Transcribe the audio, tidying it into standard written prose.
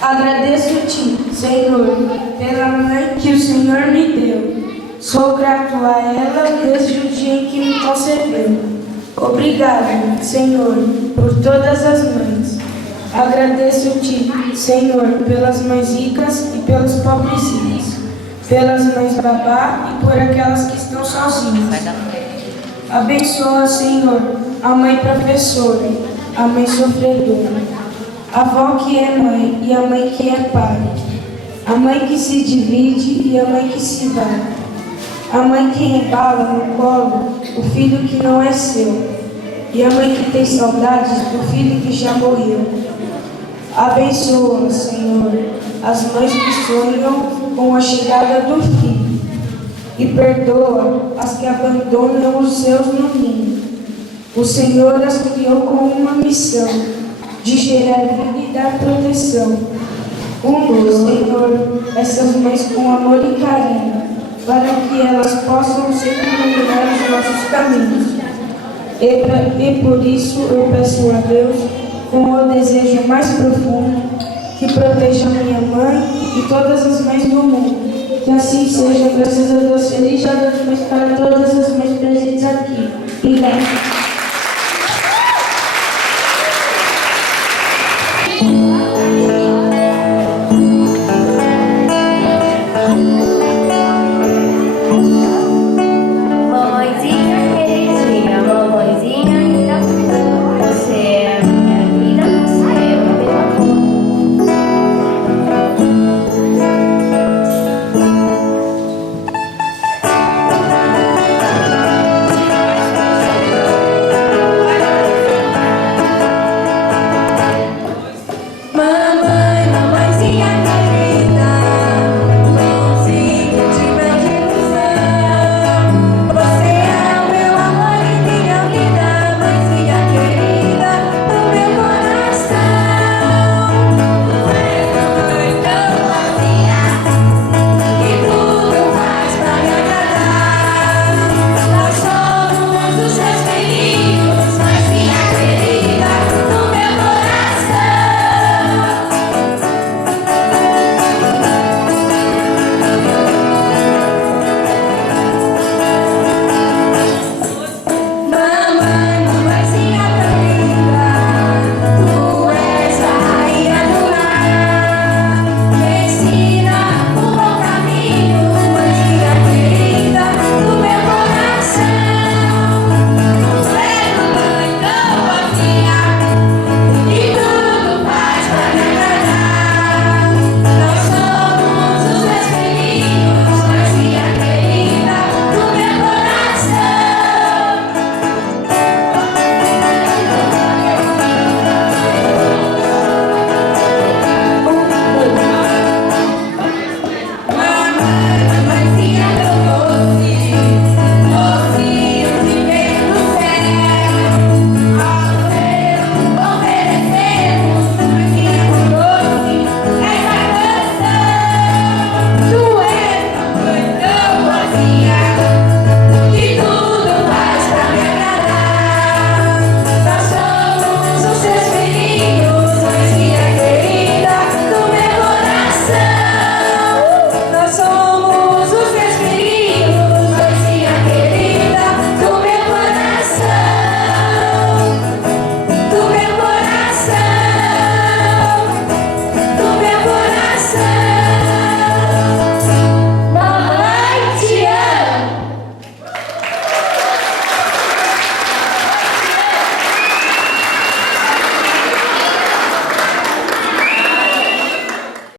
Agradeço-te, Senhor, pela mãe que o Senhor me deu. Sou grato a ela desde o dia em que me concebeu. Obrigado, Senhor, por todas as mães. Agradeço-te, Senhor, pelas mães ricas e pelos pobrezinhos, pelas mães babá e por aquelas que estão sozinhas. Abençoa, Senhor, a mãe professora, a mãe sofredora, a avó que é mãe e a mãe que é pai, a mãe que se divide e a mãe que se dá, a mãe que embala no colo o filho que não é seu, e a mãe que tem saudades do filho que já morreu. Abençoa, Senhor, as mães que sonham com a chegada do filho, e perdoa as que abandonam os seus no ninho. O Senhor as criou com uma missão de gerar vida e dar proteção. Une, Senhor, essas mães com amor e carinho, para que elas possam sempre iluminar os nossos caminhos. E por isso eu peço a Deus, com o desejo mais profundo, que proteja minha mãe e todas as mães do mundo. Que assim seja, graças a Deus. Feliz Dia das Mães para todas as mães presentes aqui. Obrigada.